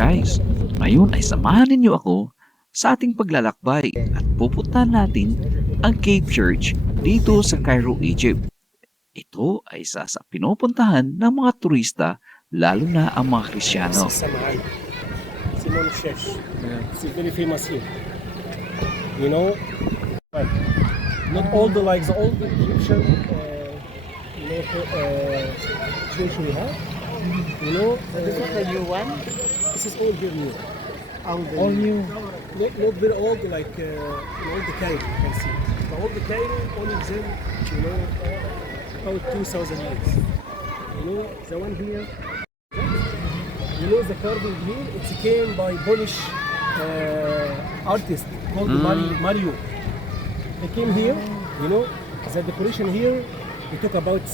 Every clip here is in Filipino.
Guys, ngayon ay samahan ninyo ako sa ating paglalakbay at pupuntahan natin ang Cave Church dito sa Cairo, Egypt. Ito ay isa sa pinupuntahan ng mga turista, lalo na ang mga This Kristyano. is Sam'an, Simon Shesh. It's very famous here. You know, but not all the like the old Egyptian, Jewish we have. You know, This is the new one. this is all very new. All new. Not very old like the Cairo. You can see the old Cairo, all of them, you know, about 2,000 years. You know, the one here. You know the carving here, it came by Polish artist called Mario. They came here, you know, the decoration here, it took about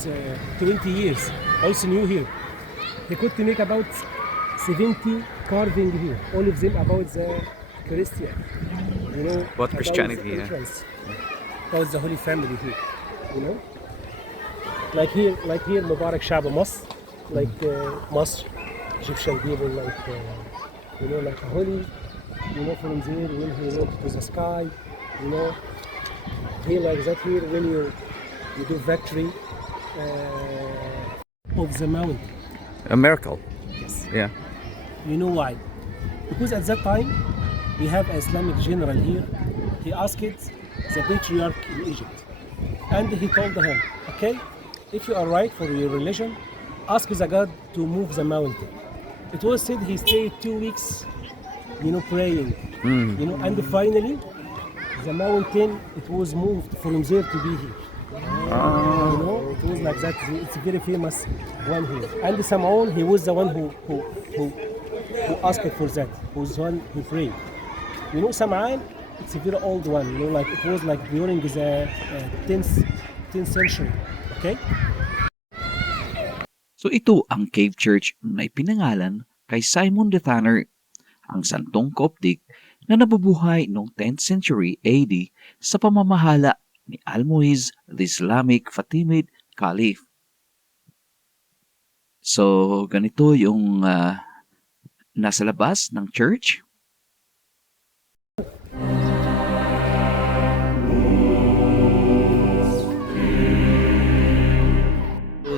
20 years, also new here. They could make about 70 carving here, all of them about the Christian, you know. About Christianity, the yeah. entrance, about the Holy Family here, you know. Like here, Mubarak Shaba Masr, like Masr, Egyptian people, like you know, like a holy, you know, from there when he went to the sky, you know, here like that here when you do victory of the mountain. A miracle. Yes. Yeah. You know why? Because at that time we have an Islamic general here. He asked the patriarch in Egypt, and he told him, okay, if you are right for your religion, ask the God to move the mountain. It was said he stayed 2 weeks, you know, praying, you know, and finally the mountain it was moved from there to be here. You know, it was like that. It's a very famous one here. And Sam'on, he was the one who asked for that. Who was the one who prayed. You know, Sam'an, it's a very old one. You know, like it was like during the 10th century. Okay. So ito ang Cave Church na ipinangalan kay Simon the Tanner, ang santong Coptic na nabubuhay noong 10th century AD sa pamamahala ni Almoiz, the Islamic Fatimid Caliph. So ganito yung nasa labas ng church.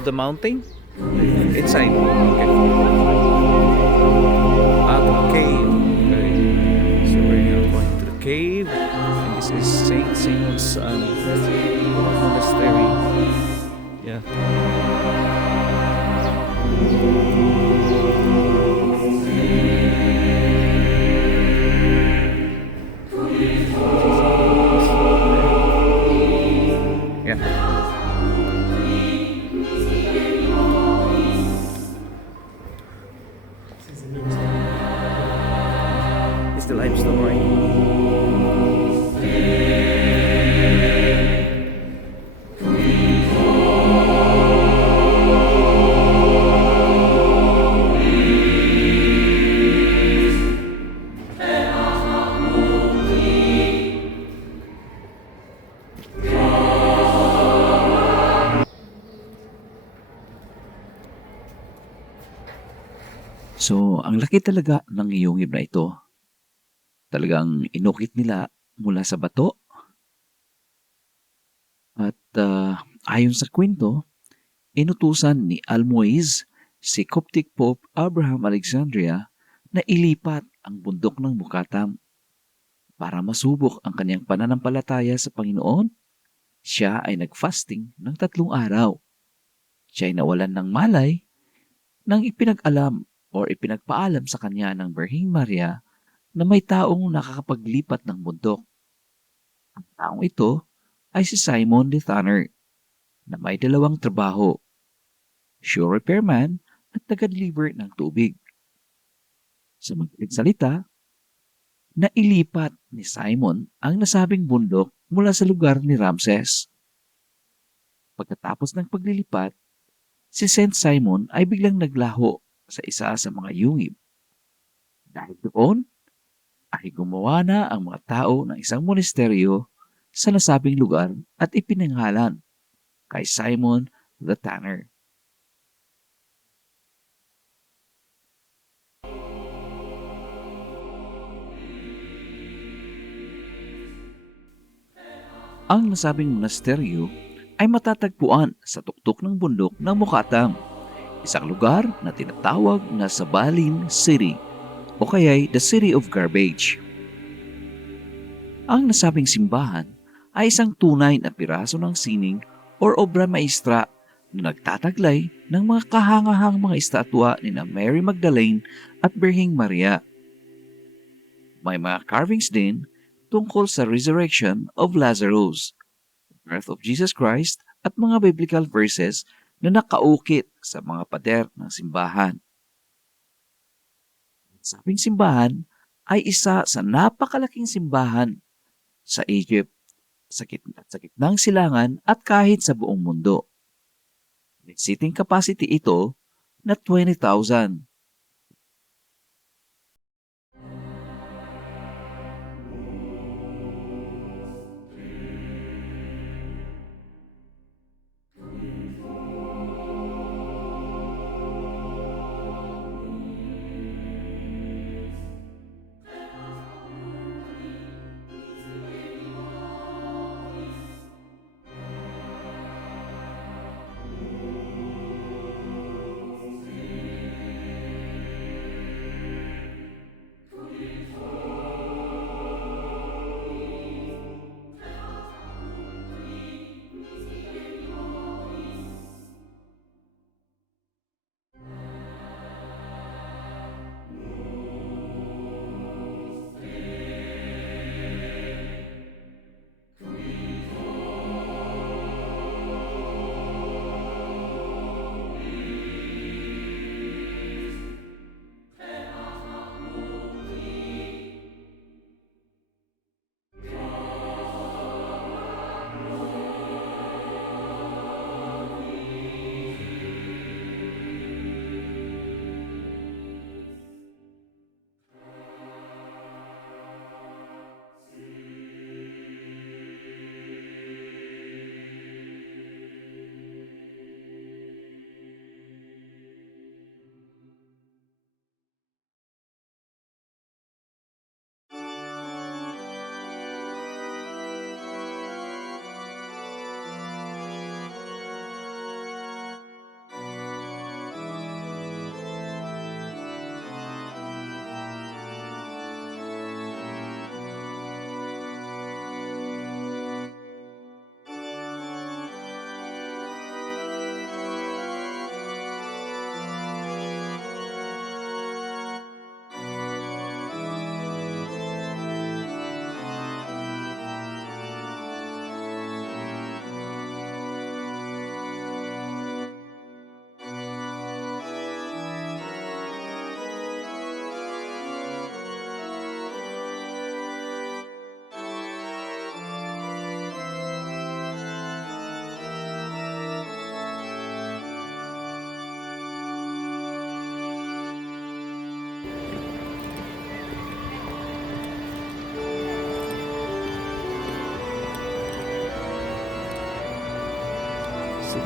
The mountain? Inside. Okay. The cave. Okay. So we're now going to the cave. And this is Saint Simon's monastery. Yeah. Yeah. It's the limestone, right? So, ang laki talaga ng iyungib na ito. Talagang inukit nila mula sa bato. At ayon sa kwento, inutusan ni Almoiz si Coptic Pope Abraham Alexandria na ilipat ang bundok ng Mukatam para masubok ang kanyang pananampalataya sa Panginoon. Siya ay nag-fasting ng 3 araw. Siya ay nawalan ng malay nang ipinag-alam o ipinagpaalam sa kanya ng Birheng Maria na may taong nakakapaglipat ng bundok. Ang taong ito ay si Simon the Tanner na may 2 trabaho, shoe repairman at taga-deliver ng tubig. Sa madaling salita, nailipat ni Simon ang nasabing bundok mula sa lugar ni Ramses. Pagkatapos ng paglilipat, si Saint Simon ay biglang naglaho sa isa sa mga yungib. Dahil doon, ay gumawa na ang mga tao ng isang monasteryo sa nasabing lugar at ipinangalan kay Simon the Tanner. Ang nasabing monasteryo ay matatagpuan sa tuktok ng bundok ng Mukattam, isang lugar na tinatawag na Sabalin City o kaya'y the City of Garbage. Ang nasabing simbahan ay isang tunay na piraso ng sining or obra maestra na nagtataglay ng mga kahangahang mga estatwa ni na Mary Magdalene at Birheng Maria. May mga carvings din tungkol sa resurrection of Lazarus, birth of Jesus Christ at mga biblical verses na nakaukit sa mga pader ng simbahan. Sabing simbahan ay isa sa napakalaking simbahan sa Egypt, sa gitnang silangan at kahit sa buong mundo. May seating capacity ito na 20,000.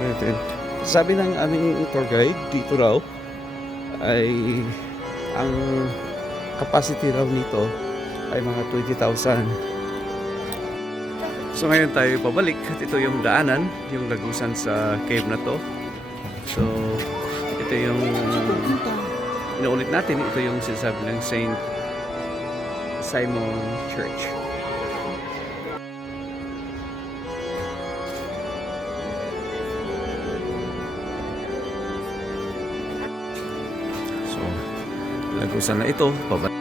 Natin. Sabi ng aming tour guide, dito raw ay ang capacity raw nito ay mga 20,000. So ngayon tayo pabalik at ito yung daanan, yung lagusan sa cave na to. So ito yung inuulit natin, ito yung sinasabi ng Saint Simon Church. Lagusan na ito, pabalik.